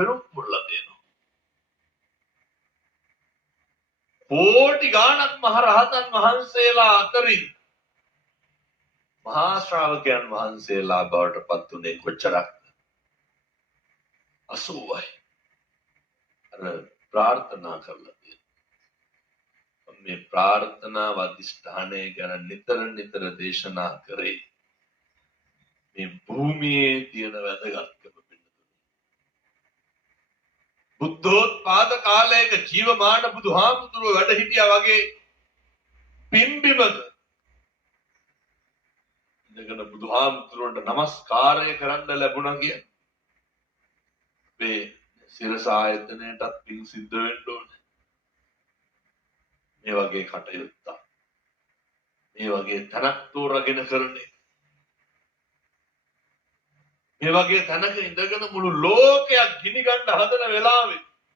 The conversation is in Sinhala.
පෙරම් පුරලා තියෙනවා. කෝටි ගාණක් මහ රහතන් වහන්සේලා අතරින් මහා ශ්‍රාවකයන් වහන්සේලා බවට පත් උනේ කොච්චරක්? 80යි. අර ප්‍රාර්ථනා කරලා තියෙනවා. මේ ප්‍රාර්ථනා වදිෂ්ඨානය ගැන නිතර දේශනා කරේ. මේ භූමියේ තියෙන වැදගත්කම බුද්ධෝත්පාද කාලයක ජීවමාන බුදුහාමුදුරුවෝ වැඩ හිටියා වගේ පිම්බිමක ඉඳගෙන බුදුහාමුදුරුවන්ට නමස්කාරය කරන්න ලැබුණා කියන්නේ මේ සිරස ආයතනයටත් පින් සිද්ධ වෙන්න ඕනේ. මේ වගේ කටයුත්ත මේ වගේ තනක් තෝරාගෙන කරන්නේ මේ වගේ තැනක ඉඳගෙන මුළු ලෝකයක් ගිනි ගන්න හදන වෙලාවේ